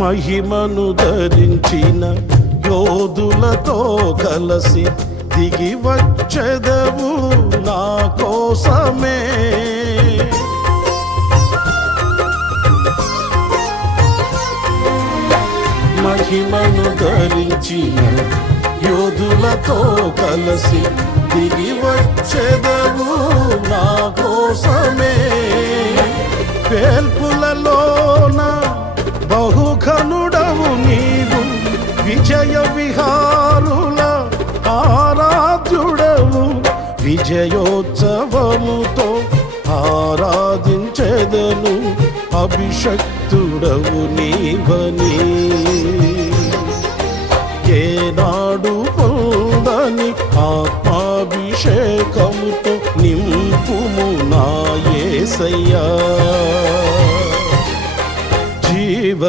మహిమను ధరించిన యోధులతో కలసి దిగి వచ్చెదవు నా కోసమే. మహిమను ధరించిన యోధులతో కలసి దిగి వచ్చెదవు నా కోసమే. వేల్పులలోన బహుఘనుడవు నీవు, విజయ విహారుల ఆరాధ్యుడవు. విజయోత్సవముతో ఆరాధించెదను, అభిషక్తుడవు నీవని. ఏనాడు పొందని ఆత్మాభిషేకముతో నింపుము నా యేసయ్యా. జీవ